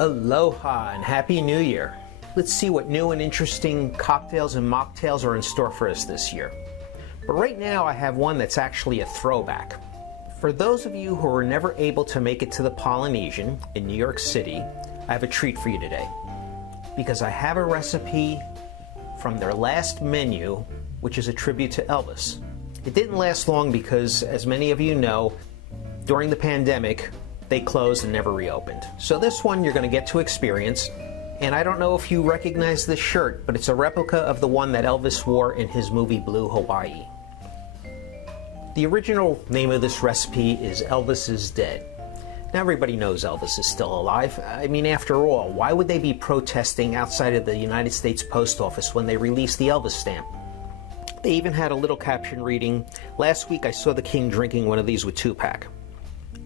Aloha and Happy New Year. Let's see what new and interesting cocktails and mocktails are in store for us this year. But right now I have one that's actually a throwback. For those of you who were never able to make it to the Polynesian in New York City, I have a treat for you today. Because I have a recipe from their last menu, which is a tribute to Elvis. It didn't last long because, as many of you know, during the pandemic, they closed and never reopened. So this one you're going to get to experience. And I don't know if you recognize this shirt, but it's a replica of the one that Elvis wore in his movie Blue Hawaii. The original name of this recipe is Elvis is Dead. Now everybody knows Elvis is still alive. I mean, after all, why would they be protesting outside of the United States Post Office when they released the Elvis stamp? They even had a little caption reading, "Last week I saw the king drinking one of these with Tupac."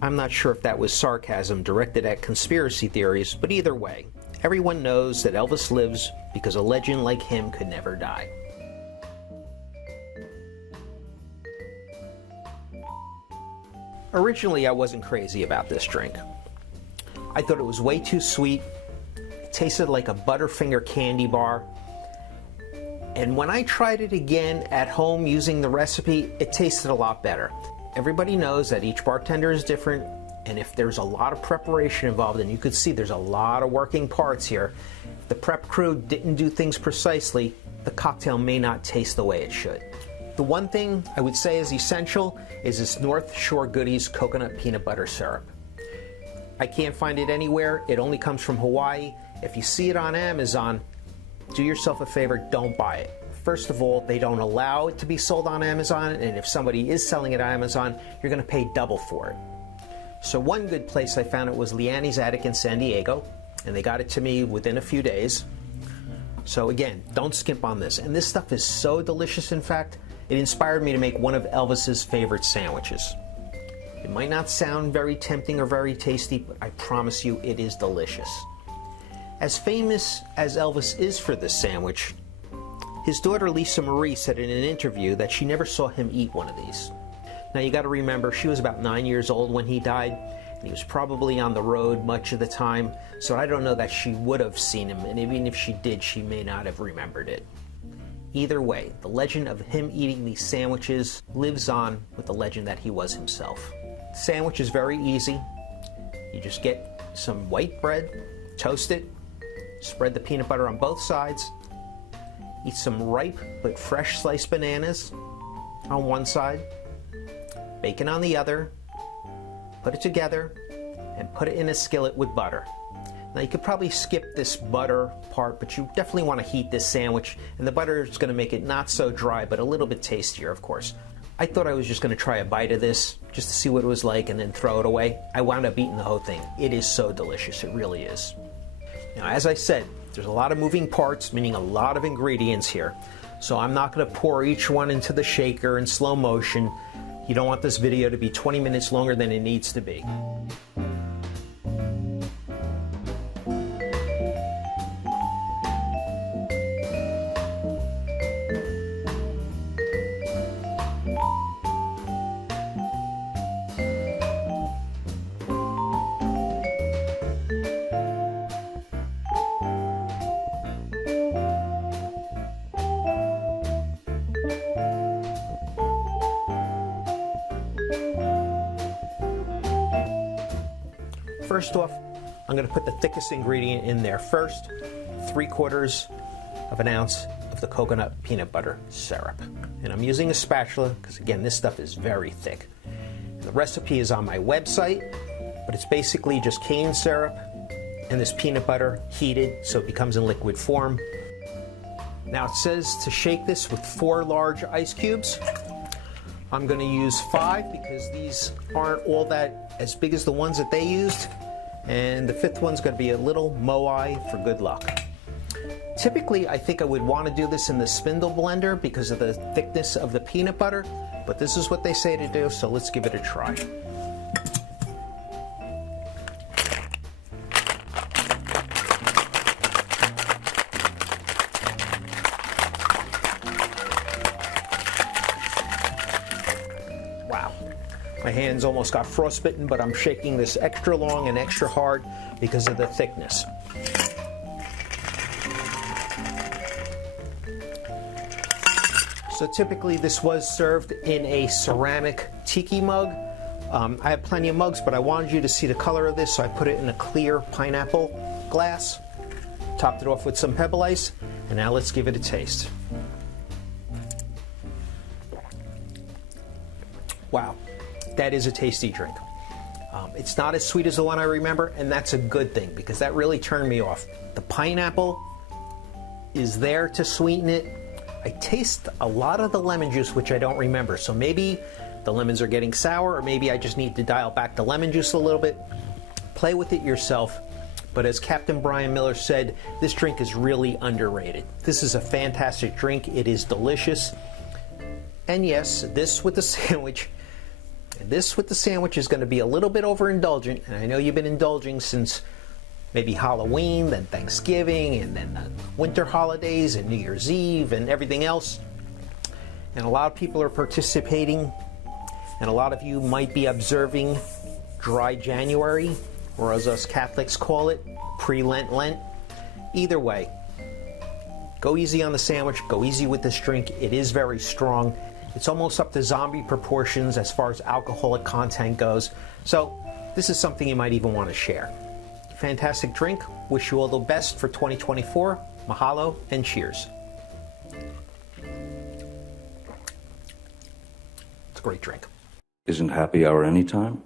I'm not sure if that was sarcasm directed at conspiracy theories, but either way, everyone knows that Elvis lives because a legend like him could never die. Originally, I wasn't crazy about this drink. I thought it was way too sweet. It tasted like a Butterfinger candy bar. And when I tried it again at home using the recipe, it tasted a lot better. Everybody knows that each bartender is different, and if there's a lot of preparation involved, and you could see there's a lot of working parts here, if the prep crew didn't do things precisely, the cocktail may not taste the way it should. The one thing I would say is essential is this North Shore Goodies coconut peanut butter syrup. I can't find it anywhere. It only comes from Hawaii. If you see it on Amazon, do yourself a favor, don't buy it. First of all, they don't allow it to be sold on Amazon, and if somebody is selling it on Amazon, you're going to pay double for it. So one good place I found it was Liani's Attic in San Diego, and they got it to me within a few days. So again, don't skimp on this. And this stuff is so delicious, in fact, it inspired me to make one of Elvis's favorite sandwiches. It might not sound very tempting or very tasty, but I promise you it is delicious. As famous as Elvis is for this sandwich, his daughter Lisa Marie said in an interview that she never saw him eat one of these. Now you got to remember, she was about 9 years old when he died, and he was probably on the road much of the time, so I don't know that she would have seen him, and even if she did, she may not have remembered it. Either way, the legend of him eating these sandwiches lives on with the legend that he was himself. The sandwich is very easy. You just get some white bread, toast it, spread the peanut butter on both sides, eat some ripe but fresh sliced bananas on one side, bacon on the other, put it together, and put it in a skillet with butter. Now you could probably skip this butter part, but you definitely want to heat this sandwich, and the butter is going to make it not so dry, but a little bit tastier, of course. I thought I was just going to try a bite of this, just to see what it was like, and then throw it away. I wound up eating the whole thing. It is so delicious, it really is. Now, as I said, there's a lot of moving parts, meaning a lot of ingredients here. So I'm not going to pour each one into the shaker in slow motion. You don't want this video to be 20 minutes longer than it needs to be. First off, I'm going to put the thickest ingredient in there first, 3/4 of an ounce of the coconut peanut butter syrup. And I'm using a spatula because, again, this stuff is very thick. And the recipe is on my website, but it's basically just cane syrup and this peanut butter heated so it becomes in liquid form. Now it says to shake this with 4 large ice cubes. I'm going to use 5 because these aren't all that as big as the ones that they used. And the 5th one's going to be a little moai for good luck. Typically, I think I would want to do this in the spindle blender because of the thickness of the peanut butter, but this is what they say to do, so let's give it a try. Wow, my hands almost got frostbitten, but I'm shaking this extra long and extra hard because of the thickness. So typically this was served in a ceramic Tiki mug. I have plenty of mugs, but I wanted you to see the color of this, so I put it in a clear pineapple glass, topped it off with some pebble ice, and now let's give it a taste. Wow, that is a tasty drink. It's not as sweet as the one I remember, and that's a good thing because that really turned me off. The pineapple is there to sweeten it. I taste a lot of the lemon juice, which I don't remember. So maybe the lemons are getting sour, or maybe I just need to dial back the lemon juice a little bit. Play with it yourself. But as Captain Brian Miller said, this drink is really underrated. This is a fantastic drink. It is delicious. And yes, this with the sandwich is going to be a little bit overindulgent. And I know you've been indulging since maybe Halloween, then Thanksgiving, and then the winter holidays and New Year's Eve and everything else. And a lot of people are participating, and a lot of you might be observing Dry January, or as us Catholics call it, pre-Lent Lent. Either way, go easy on the sandwich, go easy with this drink. It is very strong. It's almost up to zombie proportions as far as alcoholic content goes. So this is something you might even want to share. Fantastic drink. Wish you all the best for 2024. Mahalo and cheers. It's a great drink. Isn't happy hour anytime?